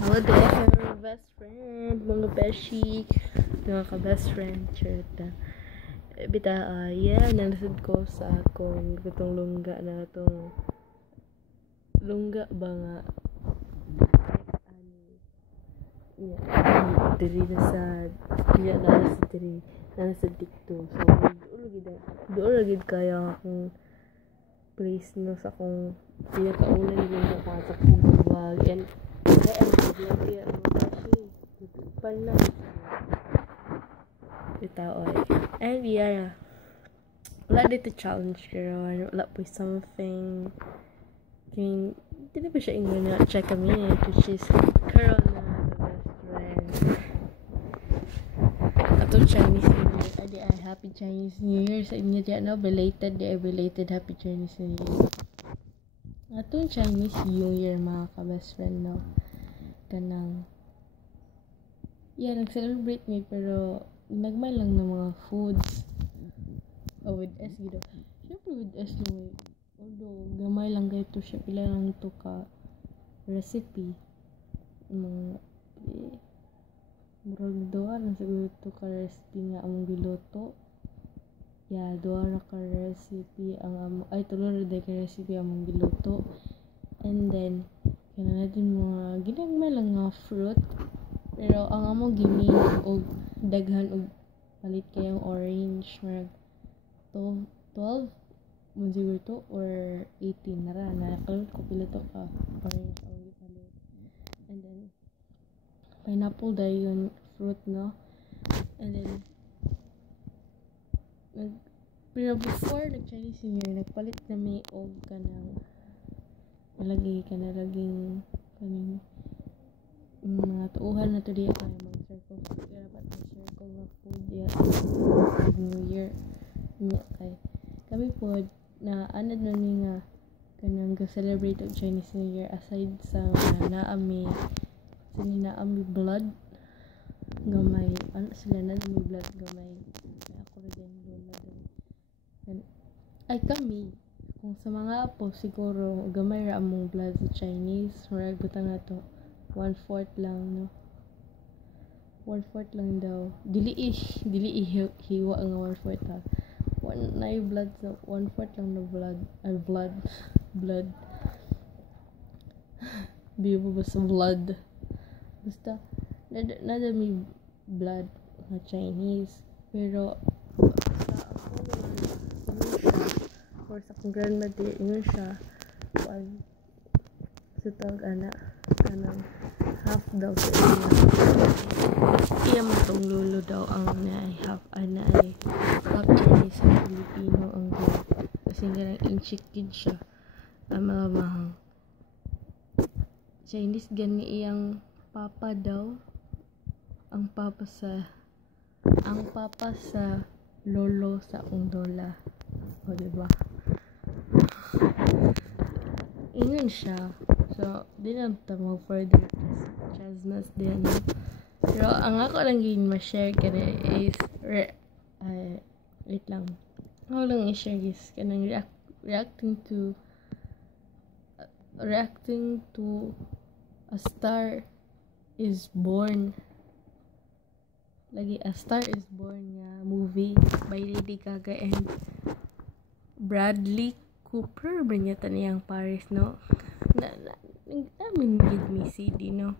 Hello there, best friend, mga beshi, mga ka-best friend, charita. Bita, nalasad ko sa akong itong lungga na itong lungga ba nga diri na sa dikto. So, doon lagid kaya akong place no sa akong pinakaulan yung nakasap kong vlog and pala itaoy and yeah, wala dito challenge karon, wala po something king hindi pa siya ingon na check a minute which is karon na best friend atong Chinese New Year. Adi ay happy Chinese New Year sa inyo diyan, no? Belated happy Chinese New Year. Atong Chinese New Year mga ka-best friend, no? Kanang nag-celebrate me pero nagmay lang ng mga foods with S gito. Siyempre with S no, although gamay lang kayo to siya, pila lang to ka recipe mga murag doa lang siguro to ka recipe nga among giluto. Doa ra ka recipe ang tulo ra ka recipe among giluto. And then kana natin mga ginagmay lang nga fruit. Pero ang amo gimi og daghan og palit kayong orange marag 12 mo siguro to or 18 na ra nakalimot ko pila to ka orange ang gipalit. And then pineapple dayon fruit, no? And then pero before nag Chinese New Year nagpalit na may og kanang malagi ka na laging kaning mga tuuhan na to diya kaya mag-circle kaya dapat mag-circle na food diya New Year niya kay kami po na anad na ni nga kanang ga-celebrate og Chinese New Year aside sa naami blood gamay ano sila na may blood gamay ako rin lola din ay kami kung sa mga apo siguro gamay ra among blood sa Chinese murag butang na to 1/4 lang, no? 1/4 lang daw. Dili hiwa ang 1/4 ha. Na blood sa 1/4 lang na blood. Di ba basta blood? Basta nada may blood na Chinese. Pero sa ako or sa akong grandmother yun siya sa tawag kanang half daw sa iya matong lolo daw ang naay half ay half Chinese sa Filipino ang kasi ganang inchik kid siya ang malamahang Chinese gani iyang papa daw ang papa sa lolo sa akong lola o diba ingon siya. So, di na tamang further chasmas din. Pero, ang ako lang yun ma-share ka na is, wait lang. Ako lang i-share is, kanang reacting to A Star is Born. Lagi, A Star is Born nga movie by Lady Gaga and Bradley Cooper. Banyata niyang Paris, no? Namin gid may CD, no?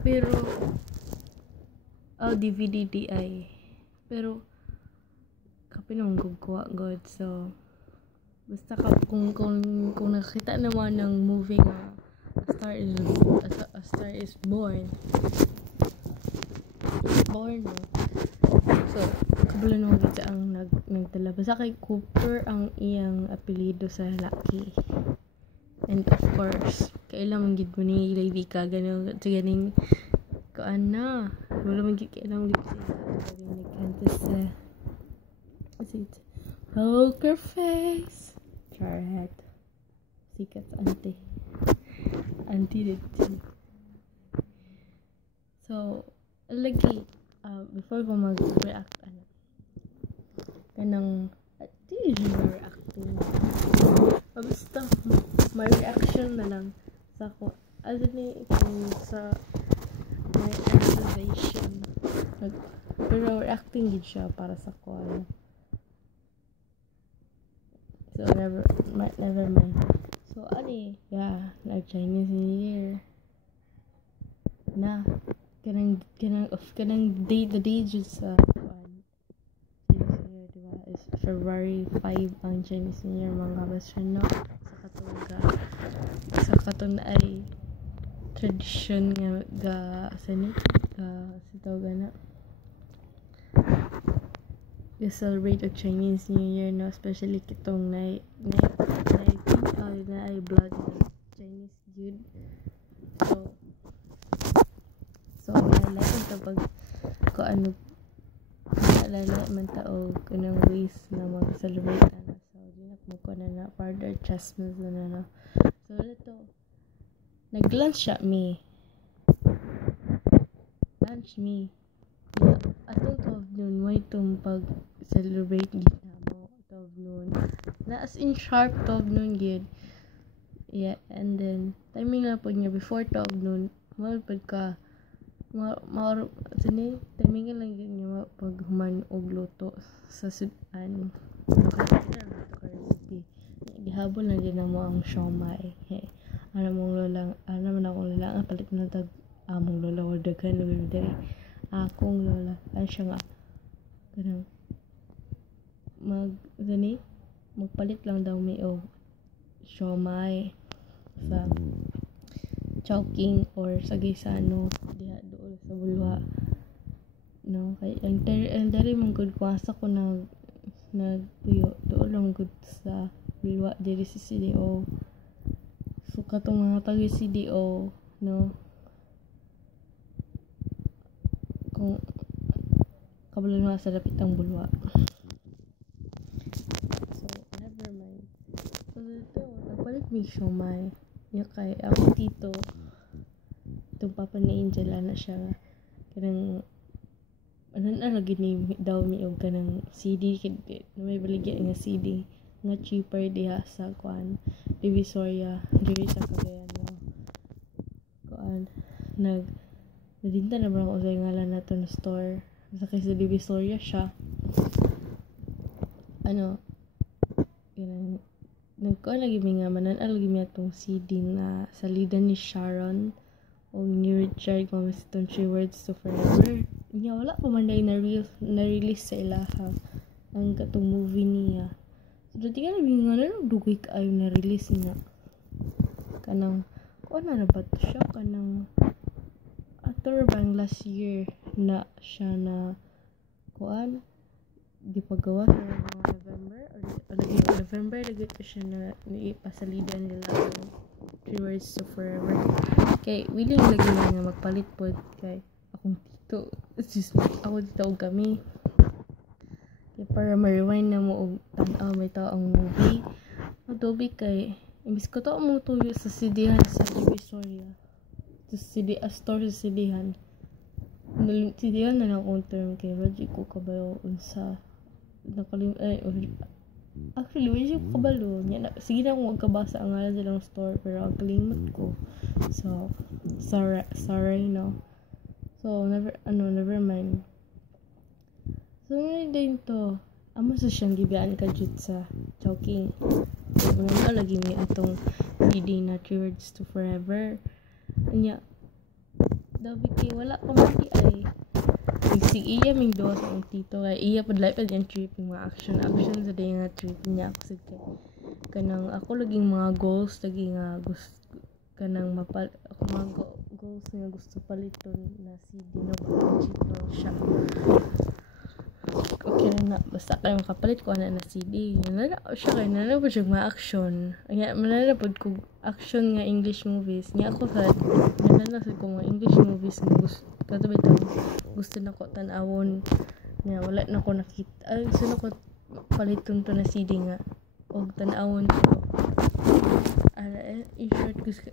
Pero DVD di ay pero kape nang gugwa god. So basta kung nakita naman ng movie nga A Star is Born, no? So kabalo naman gid ang nagdala basta kay Cooper ang iyang apelyido sa laki. And of course, kailangan gid mo ni Lady Gaga no ganing kaana. Wala man gid kailangan gid siya nagkanta sa Poker Face. Charhead. Sikat auntie dito. So, lagi before ko mag-react kanang reacting basta may reaction na lang sa ano ni kung sa my realization pero acting gid siya para sa kuan. So never mind. So ani nag Chinese New Year na kanang the day jud sa kuan Chinese New Year, diba, is February 5 ang Chinese New Year mga kabasyon, no? Sa katon ay tradition nga sani sa tawag na celebrate a Chinese New Year, no? Especially kitong na ay blood Chinese good. So nalala ito pag ano naalala man tao kanang ways na mag-celebrate na. So dinak mo ko na further chestmas na. So ito nag-lunch me atong 12 noon mo itong pag-celebrate gid na mo 12 noon na as in sharp 12 noon gid. Yeah, and then timing na po niya before 12 noon mo pagka timing lang gid niya pag human og luto sa sudan. Gihabol na din mo ang siomai. Ano man akong lola ang palit na tag among lola or daghan lugar diri. Akong lola ay siya nga kanang magpalit lang daw mi og siomai sa Chowking or sa Gaisano diha dool sa Bulwa, no? Kay ang dali man gud kuasa ko nagpuyo dool lang gud sa Bulwa diri sa CDO. So katong mga taga CDO, no, kung kabulan mga sa lapitang Bulwa. So never mind. So dito nagpalit mi siomai ya kay ako tito itong papa ni Angel na siya kanang lagi ni daw mi og kanang CD kid may baligya nga CD nga cheaper diha sa kuan Divisoria diri sa Cagayan, no? Kuan nadinta na ba ako sa ngalan nato na store sa kay sa Divisoria siya kanang nagkuan lagi mi nga lagi mi atong CD na salidan ni Sharon o ni Richard kung itong 3 Words to Forever. Nya wala pa man na-release sa ilaha ang katong movie niya. So dati ka nabi nga dugoy kaayo na-release niya. Kanang kuan na ba to siya kanang after bang last year na siya na kuan di pagawa sa mga November lagi ko siya na ipasalidan nila ang 3 Words to Forever. Kay willing lagi na nga magpalit po kay akong tito ako dito og kami kay para ma-rewind na mo og tan-aw may tao ang movie Adobe kay imbis ko to mo tuyo sa CD-han sa Divisoria to CD store sa CD-han CD-han na lang akong term kay Roger ko kabayo unsa actually wala ko kabalo niya sige na akong magkabasa ang ngalan silang store pero ang kalimot ko. So sorry no. So never mind. So ngayon din to amo sa siyang gibiyaan ka jud sa Chowking. Muna lagi mi atong CD na 3 Words to Forever nya dabi kay wala pa man di ay sige iya ming do sa akong tito kay iya padlay pa yung tripping mga action sa day nga trip niya ako sige kanang ako laging mga goals lagi nga gusto kanang ako mga goals nga gusto paliton na CD no cheap lang siya. Okay na basta kayo makapalit ko na CD nalala siya kay nalala po siya mga action nalala po ko action nga English movies niya ako sa nalala ko mga English movies nga gusto na ko tan-awon nga wala na ko nakita gusto na ko paliton to na CD nga og tan-awon ko in short gusto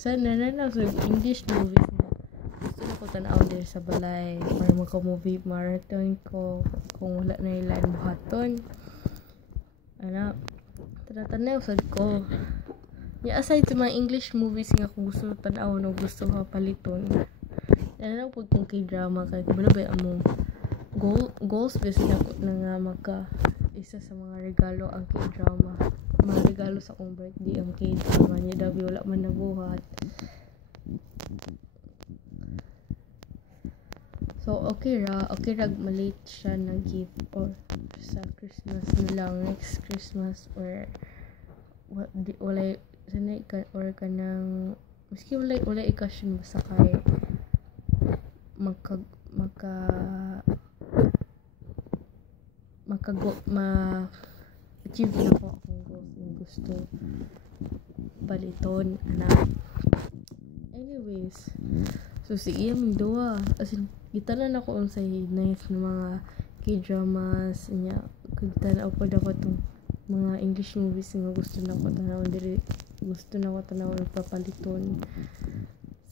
sa nalala so English movies nga gusto na ko tan-awon din sa balay para maka-movie marathon ko kung wala na ilan buhaton tanaw sad ko Yeah, aside sa mga English movies nga kung gusto tanaw no gusto ka paliton. Ano pag kung K-drama kay kabalo ba amo goals best na ko na nga maka isa sa mga regalo ang K-drama. Mga regalo sa akong birthday ang K-drama niya dabi wala man nabuhat. So okay ra malate siya na gift or sa Christmas na lang next Christmas or wala sanay ka or kanang maski wala ikasyon basta kay achieve na ko akong goals na gusto baliton anak. Anyways, so sige aming duwa as in gitanan ako unsay nice na mga K-dramas nya kagtanaw pod ako tong mga English movies nga gusto na ko tanawon diri gusto na ko tanawon papaliton.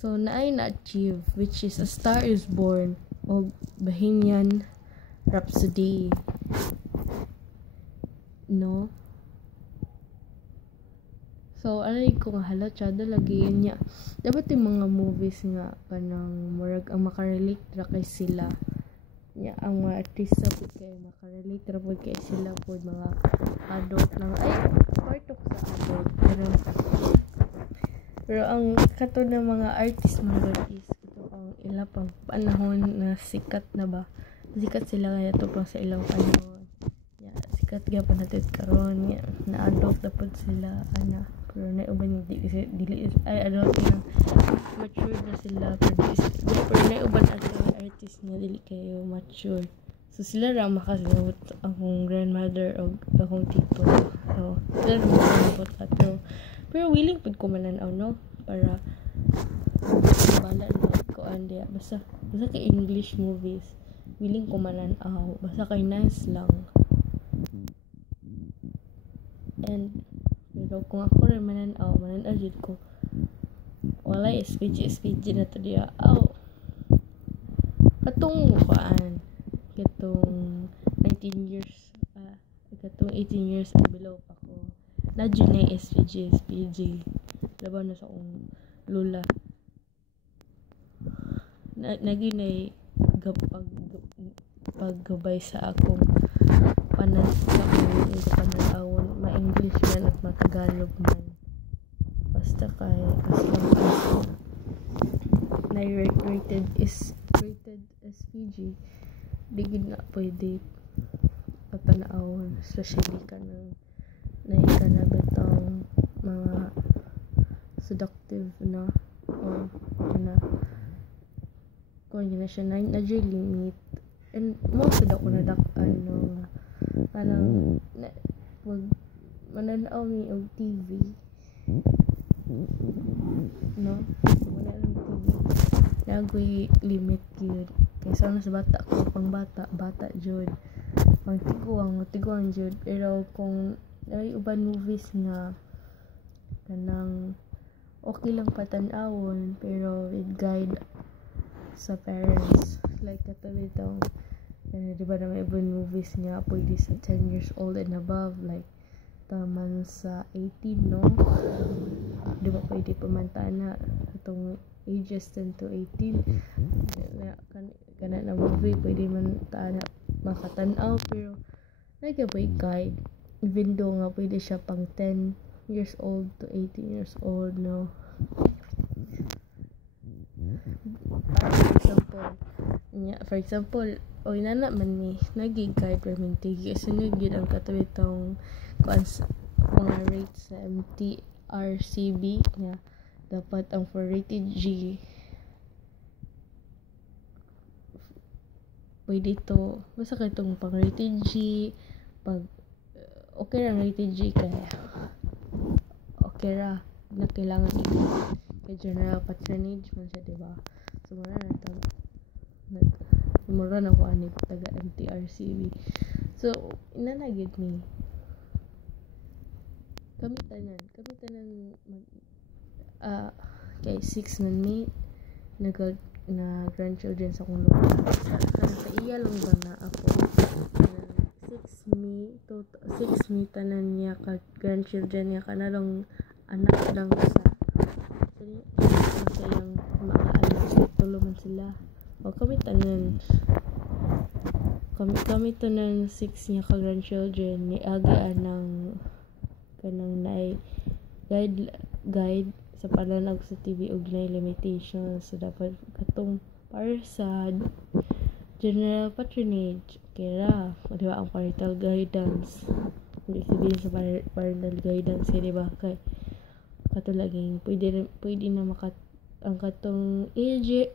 So naay na-achieve which is A Star Is Born o Bohemian Rhapsody. No? So alay ko nga hala chada lagi yun niya. Dapat yung mga movies nga kanang murag ang makarelate ra kay sila. Ya ang mga artista po kay makarelate ra po kay sila po mga adult lang ay part of sa adult pero ang kato ng mga artist mga is ito ang ila pang panahon na sikat na ba sikat sila kaya to pang sa ilang panahon ya sikat gyapon natin karon ya na adult na po sila ana pero na uban dili ay adult na mature na sila pero na uban artist nga dili kayo mature so sila ra makasimot akong grandmother o akong tito so sila ra makasimot ato pero willing pud ko mananaw no para bala na ko andiya basta kay English movies willing ko mananaw basta kay nice lang and pero kung ako rin mananaw jud ko wala SPG na to diya katong 19 years katong 18 years and below ako na dyan na SPG laban na sa akong lula naging na paggabay sa akong pananawon ma-English man at matagalog man basta kay as long as na rated SPG digid na pwede patanawon especially ka ng bitang mga seductive na o na kung yun na siya na limit and most of ako nadakan no anong wag mananaw mi og TV no mananaw TV nagoy limit gyud kaysa na sa bata ko pang bata jud pang tiguang jud pero kung ay uban movies nga kanang okay lang patanawon pero with guide sa parents like katulad itong diba na may ibang movies nga pwede sa 10 years old and above like taman sa 18 no diba pwede pamantaan na itong ages 10 to 18 kana na movie pwede man taan na makatanaw pero nagabay guide even though nga pwede siya pang 10 years old to 18 years old no for example o inana man ni nagi-guide permin tigi sunod yun ang katulad tong mga rates sa MTRCB nga dapat ang for rated G pwede to basta ka itong pang rated G pag okay lang rated G kaya okay ra na kailangan kay general patronage man siya diba so mura na ko ani taga MTRCB so inanagid ni kami tanan kay 6 man ni na grandchildren sa akong lugar sa iya lang ba na ako 6 me tanan niya ka grandchildren niya kanalong anak lang sa iyang mga anak, tulo man sila. O kami tanan 6 niya ka grandchildren ni agi anang kanang naay guide sa pananaw sa TV ug naay limitations, so dapat katong para sa general patronage kaya di ba ang parental guidance, hindi sabihin sa parental guidance di ba, kay katulaging pwede na ang katong ages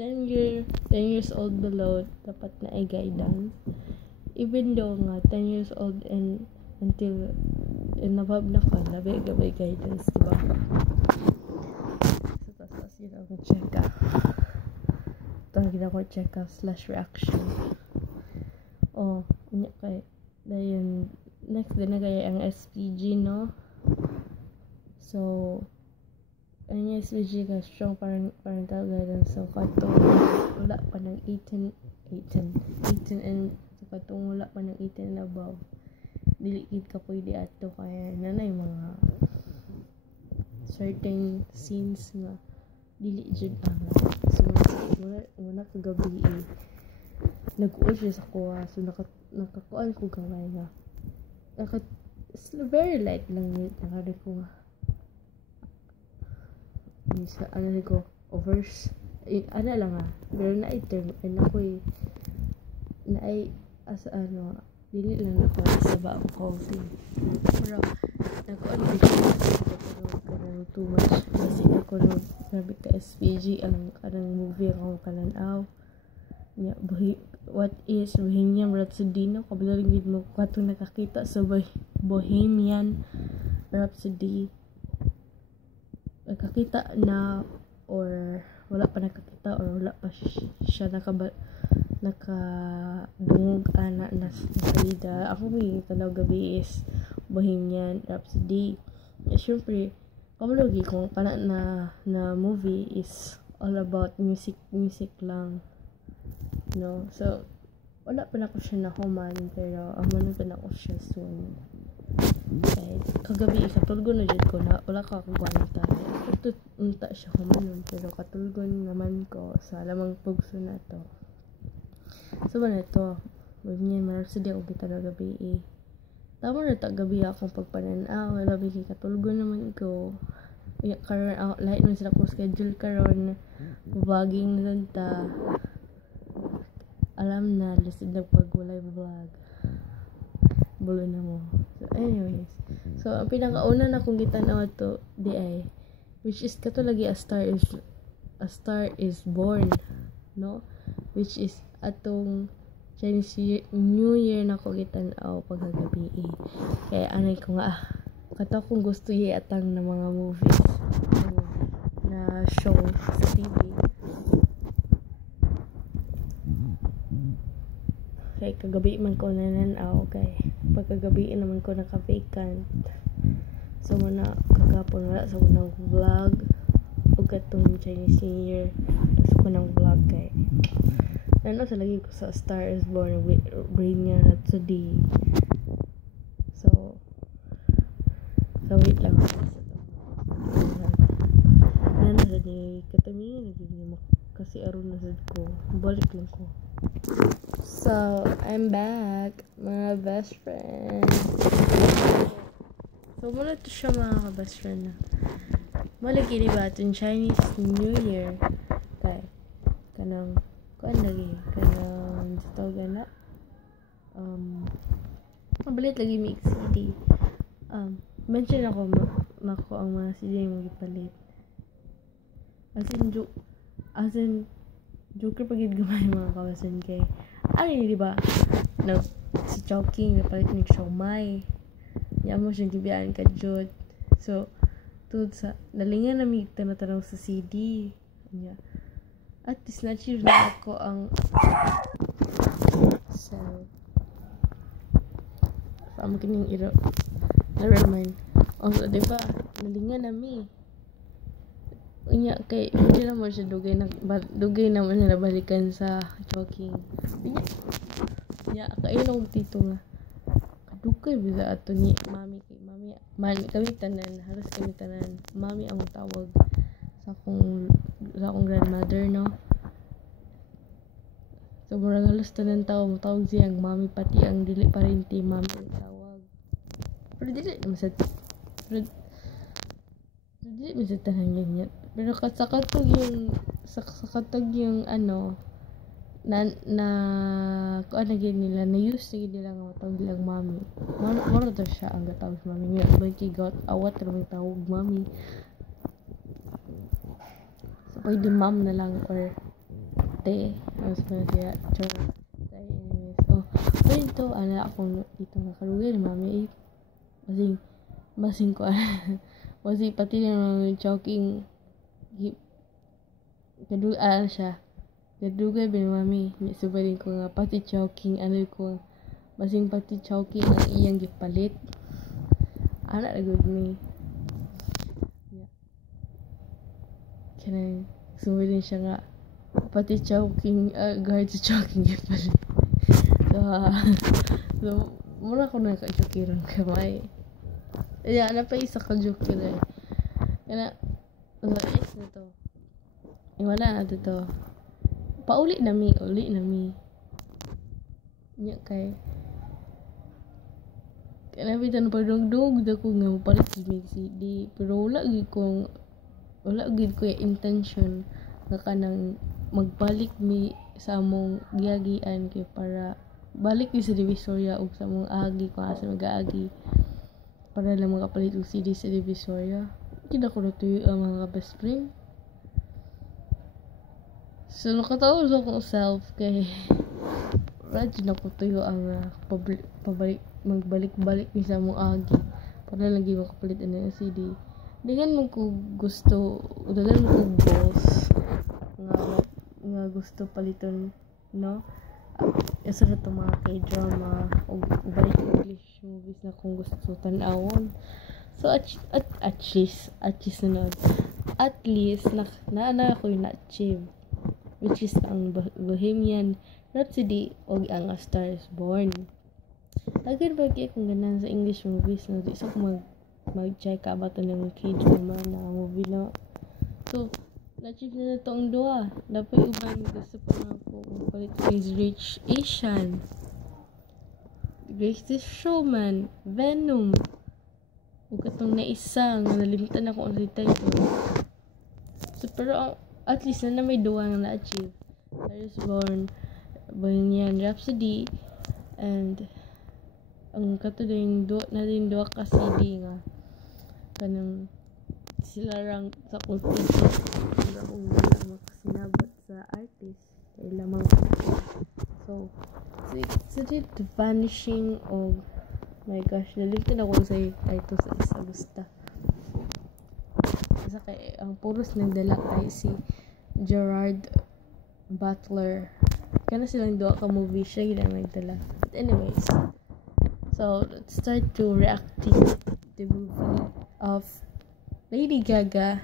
10 years old below dapat na ay guidance, even though nga 10 years old and until above na ka labi gabay guidance, diba? So tas yun ang check-up, itong ginagawa check-up / reaction. Kay dayon next din na gaya ang SPG, no? So ang SPG ka strong parental guidance, so katong wala pa ng 18 and so katong wala pa ng 18 and above dili gid ka pwede ato, kaya nanay mga certain scenes nga dili jud angat. So wala kagabi nag-uod siya sa kuha, so nakakuan ko gamay nga it's very light lang yun, nakari ko nga sa ko overs lang pero na term and ako'y as dili lang ako sa baong coffee, pero nagkuan ko kanang too much kasi ako grabe ka SPG ang kanang movie ako kananaw niya what is Bohemian Rhapsody, no? Kabalaring gid mo katong nakakita sa Bohemian Rhapsody, nakakita na or wala pa nakakita or wala pa siya nakadungog ana na salida. Ako may tanaw gabi is Bohemian Rhapsody. Syempre kamulugi kung pana na movie is all about music lang, no? So wala pa na ko siya nahuman, pero man pa na ko siya soon. Okay. Kagabi katulgon na jud ko na wala ka kagwanta. Ito unta siya humanon, pero katulgon naman ko sa lamang pugso na to. So ba na ito? Bohemian Rhapsody ako kita na gabi Tama na gabi akong pagpananaw. Labi kay katulgon naman ko. Karon lahat man sila ko schedule karon. Vlogging na ta. Alam na lisod na pag walay vlog. Bulo na mo. So anyways, so ang pinakauna na kong gitanaw to di ay which is kato lagi a star is born, no? Which is atong Chinese New Year na ko gitanaw pagkagabi kaya anay ko nga kato kong gusto atang na mga movies na show sa TV. Kay kagabi man ko nananaw, kay pagkagabi naman ko naka-vacant. So muna kagapon wala sa unang vlog o katong Chinese New Year sa unang vlog kay nano sa lagi ko sa Star is Born with Bohemian Rhapsody. So wait lang nano sa di katamingan naging kasi aron na sad ko balik lang ko. So, I'm back, mga best friend. So, muna to siya mga best friend na. Malagi ba itong Chinese New Year? Kaya, kanang, kuan lagi, kanang, sa tawagan na, mabalit lagi mix CD. Mention ako ang mga CD yung magipalit. As in, joker pagid gamay mga kawasan kay di ba si Chowking napalit ni Siomai niya mo siyang gibiyaan ka jud, so tud sa nalingan na mi tanong sa CD niya at snatcher na ako ang so paano kining na-remind also di ba nalingan na mi unya kay hindi naman siya dugay naman na nabalikan sa Chowking unya kayo nung tito nga kadugay bisa ato ni mami Kami tanan, halos kami tanan, mami ang tawag sa akong grandmother, no? So, murag halos tanan tawag siyang mami, pati ang dili parinti, mami ang tawag. Pero dili naman sa tanan ganyan. Pero sa katog yung ano, kung ano nila, na-use nila nga matawag nilang mami. Maro to siya ang gatawag sa mami. Nga, magkigot, awat ramang tawag mami. So, pwede mom na lang or te. So, kaya, anyways. So ito, akong itong nakarugay ni mami. Masing ko, masing pati na mga choking, siya. Gadugay ba ni mami? Subarin ko nga pati choking ko masing pati choking ang iyang gipalit. Ana na good me. Yeah. Kanang subarin siya nga pati choking guard sa choking gipalit. So mura ko na ka-jokiran kamay. Ana pa isa ka-jokiran. Kana is na to. Wala na to. Uli nami. Nya kay kanabitan pagdugdug dako nga mapalit mig CD, pero wala gid ko yung intention nga kanang magbalik mi sa among giagian kay para balik mi sa Divisoria ug sa among agi kung asa mag-aagi para lang makapalit og CD sa Divisoria. Kida ko na tuyo ang mga best friend. So, nakatawa sa akong self kay radyo na ko tuyo ang magbalik-balik ni sa mong agi para lagi makapalit ang CD. Dagan mo ko gusto, dagan mo ko boss nga gusto paliton, no? Isa na ito mga K-drama o balik English movies na kung gusto tanawon. So, at least na ako yung na-achieve, which is ang Bohemian Rhapsody o ang A Star is Born. Tagan ba kayo kung ganan sa English movies na di sa mag-check ka ba ito ng K-drama na movie na. So, na-achieve na itong dua. Dapat uban gusto pa nga po palit Crazy Rich Asian, The Greatest Showman, Venom, o katong na isa nga nalimitan ako ang title. So, pero at least na may duwa nga na-achieve. Star is Born, Bohemian Rhapsody, and ang kato din dua ka CD nga kanang sila rang sa competition para kung wala makasinabot sa artist kay lamang. So it's the vanishing of, my gosh, nalimutan ako sa title sa isa basta. Sa kay ang puros ng dala kay si Gerard Butler. Kana silang duha ka movie siya gina nagdala. But anyways, so let's start to reacting the movie of Lady Gaga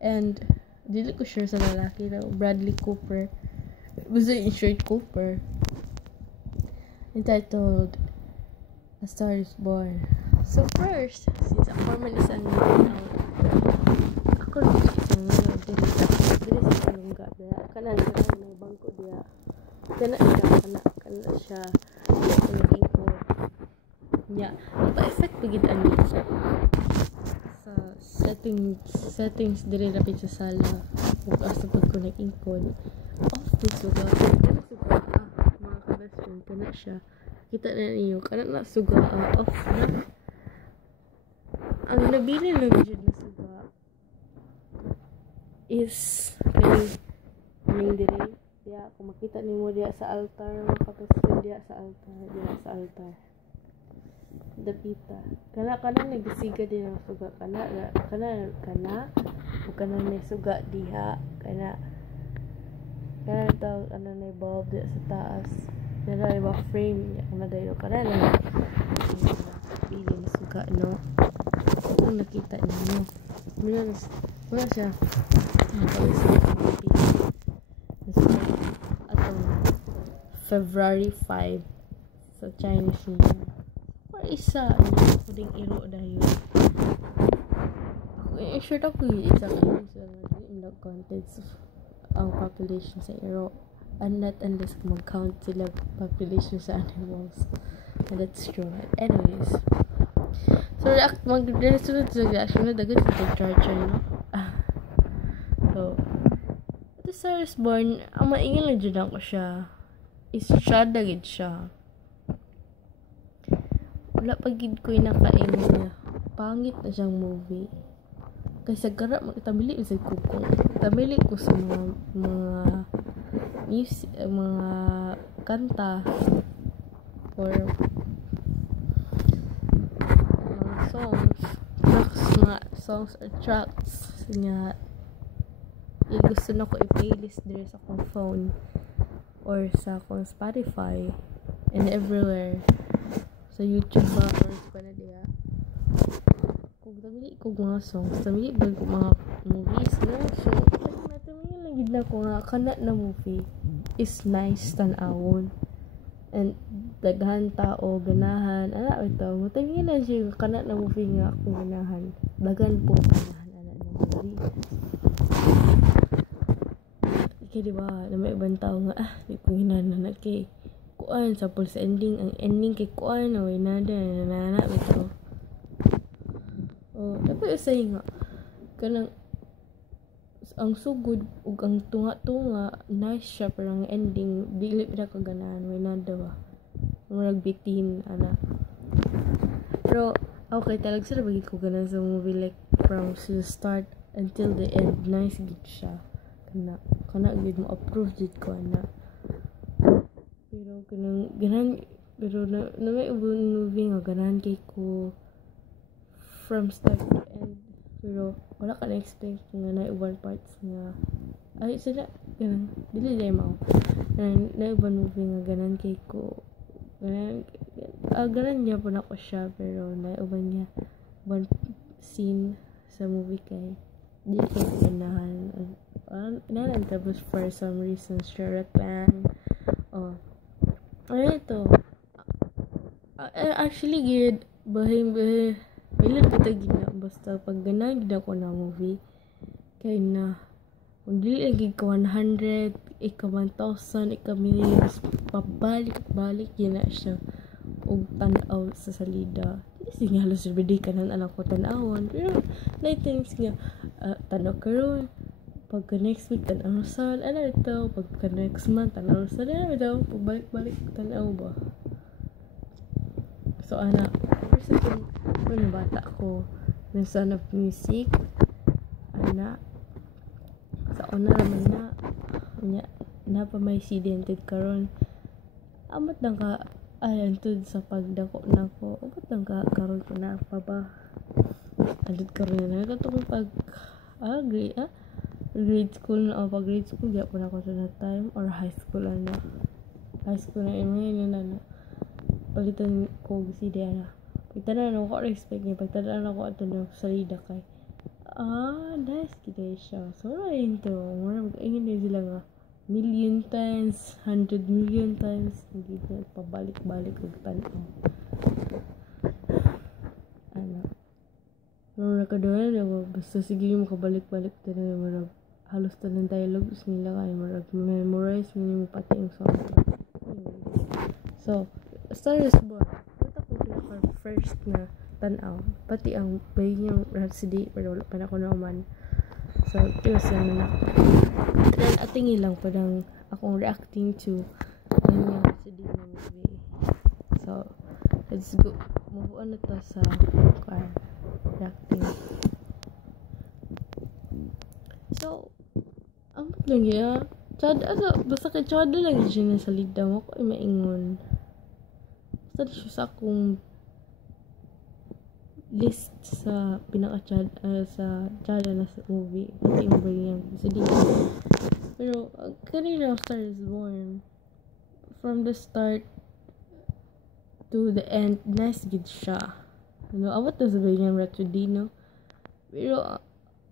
and dili ko sure sa lalaki na Bradley Cooper. Was it Short Cooper? Entitled A Star is Born. So first, since ako man isang ako rin isang dili sa lungga diya kana may bangko diya kana siya naging ko nya pa-effect pagid ani sa settings dire rapid sa sala ug asa pag ko nag-ingkod off to suga mga ka-best friend kana siya kita na niyo kana na suga off na ang nabili lang jud na suga is kaning dire diya kung makita nimo diya sa altar mga ka-best friend diya sa altar dapita kana nagsiga din ang suga kana ug kana may suga diha kana taw ano na bulb diya sa taas dala ba frame niya kana dayo kana na pili na suga no kung nakita niyo wala siya atong February 5 sa Chinese New Year. Isa, pwedeng iro dahil sure ako exactly sa mga contents ang population sa Europe. Unless mag-count sila population sa animals. And that's true. Anyways. So, mag-resunod sa reaction na dagat sa charger, no? So, the Star is Born, ang maingin lang dyan ako siya. Is siya dagit siya. Wala pagid ko'y nakaingin niya. Pangit na siyang movie. Kasi garap, tabili ko sa kukong. Tabili ko sa mga music, mga kanta or mga songs or tracks niya. Gusto na ko i-playlist there sa akong phone or sa akong Spotify and everywhere sa YouTube ba or sa diya. Kung tabili ko mga songs, tabili ko mga movies na so tabili lang gid na ko nga kana na movie is nice tan-awon and daghan tao ganahan ana ito mutingin na siya kana na movie nga akong ganahan daghan po ganahan ana na movie kaya diba na may ibang tao nga di ko ginahan na kay kuan sa pulse ending ang ending kay kuan na way nada na ito dapat usay nga kanang ang sugod ug ang tunga-tunga nice siya pero ang ending dili na kaganahan way nada ba murag bitin ana pero okay talaga sila bagi ko ganan sa movie like from the start until the end nice gid siya kana gid mo approve gid ko ana pero kanang ganan pero na may movie nga ganahan kay ko from start to end pero wala ka na-expect nga na ibang parts nga ay sila ganun dili dahil mo na ibang movie nga ganan kay ko ganan niya po na ko siya pero na ibang niya ibang scene sa movie kay di ko ganahan nalang tapos for some reason Shrek lang ano ito actually good bahim ilan kita gina basta pag ganag gina ko na movie kay na kung dili lagi ka 100 ika 1,000 ika millions pabalik gina siya og tan-aw sa salida kasi nga halos everyday kanan anak ko tan-awon pero night times nga tan-aw karon pagka next week tan-aw sal ano ito pagka next month tan-aw sal ano ito pagbalik-balik tan-aw ba so ana first thing kung bata ko ng Sound of Music ana sa una naman na pa may CD karon amot lang ka ayan tud sa pagdako na ko amot lang ka karon ko na pa ba adit karon na katong pag grade school na pag grade school di po na ko sa time or high school na email na palitan ko CD na pagtanaw ko respect niya pagtanaw ko ato na salida kay nice kita siya so rin to mura mag-ingin na sila nga million times 100 million times hindi na pabalik-balik og tanaw ano mura ka doon basta sige mo kabalik-balik tanaw mura halos tanang dialogues nila kay mura memorize mo pati ang song so Star is Born first na tanaw pati ang Bohemian Rhapsody pero wala pa na ko naman so curious na ako then atingin lang parang akong reacting to Bohemian Rhapsody na movie so let's go move on na to sa reacting so ang lang ya chad basta kay chad lang siya na salida mo ko maingon basta siya sa akong list sa pinaka-chad sa chada na sa movie pati yung Bohemian Rhapsody pero kanina Star is Born from the start to the end nice gid siya abot na sa Bohemian Rhapsody no pero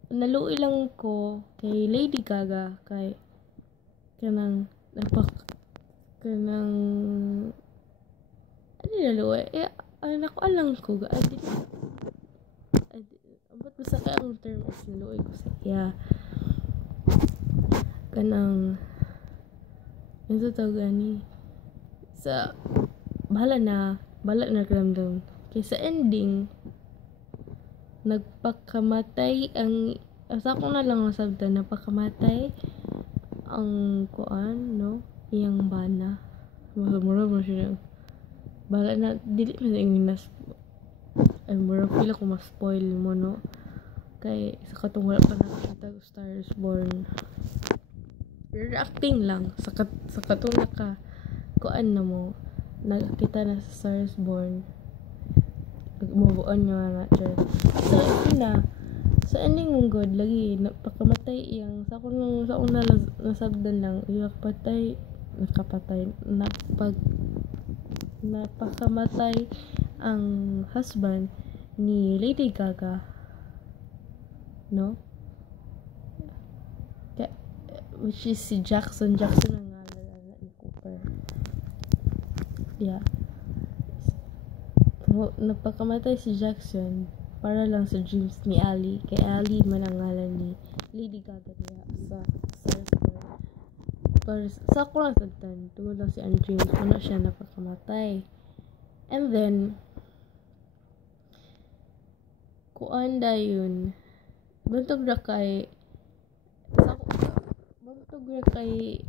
naluoy lang ko kay Lady Gaga kay kanang naluoy nakuha lang ko Ambot basta kay ang term is niluoy ko sa iya. Kanang ito tawag gani sa bahala na kalamdam. Kaya sa ending nagpakamatay ang asa ko na lang nasabtan napakamatay ang kuan no iyang bana. Mura mo siya. Bahala na dili man ang nas ay mura feel ko ma-spoil mo no. Kay sa katong wala pa nakakita Star is Born. Reacting lang sa katong naka kuan na mo nakita na sa Star is Born. Nagmubuan nyo na sa ending mong god lagi napakamatay iyang sa una nasabdan lang iyang napakamatay ang husband ni Lady Gaga no which is si Jackson ang ngalan ni Cooper. Yeah. Napakamatay si Jackson para lang sa dreams ni Ali. Kay Ali man ang ngalan ni Lady Gaga niya sa Star is Born. Pero sa ako lang tagtan, tungod lang si ang dreams, wala siya napakamatay. And then, kuan dayon, bantog ra kay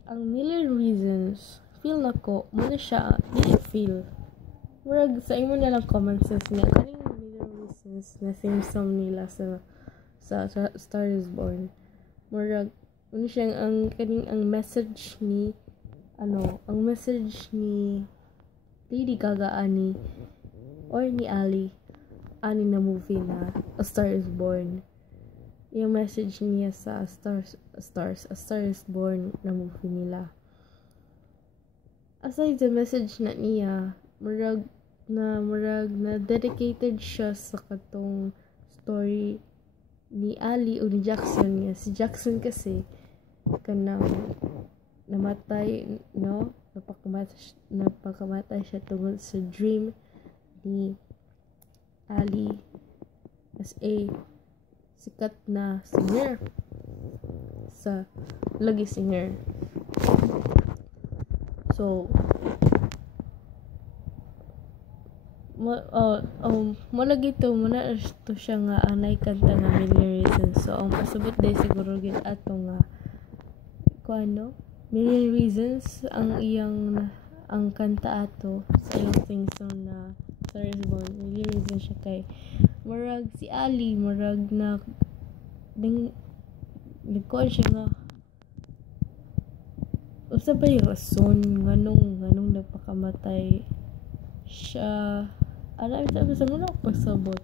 ang Million Reasons, feel na ko, muna siya, dili feel. Murag sa imo na lang comment says niya kaning Million Reasons na theme song nila sa Star is Born. Murag ano siya ang message ni Lady Gaga ani or ni Ali ani na movie na A Star is Born. Yung message niya sa A Star is Born na movie nila. Aside the message na niya, murag na dedicated siya sa katong story ni Ali o ni Jackson niya. Si Jackson kasi kanang namatay no napakamatay siya tungod sa dream ni Ali as a sikat na singer sa lagi singer. So mo lagi to siya nga anay kanta nga Million Reasons. So ang pasabot day siguro gid ato nga kuano Million Reasons ang kanta ato sa iyang sing song na Star is Born. Million Reasons siya kay murag si Ali murag na nagkuhan siya nga usa ba yung rason nganong nagpakamatay siya alam sa muna pasabot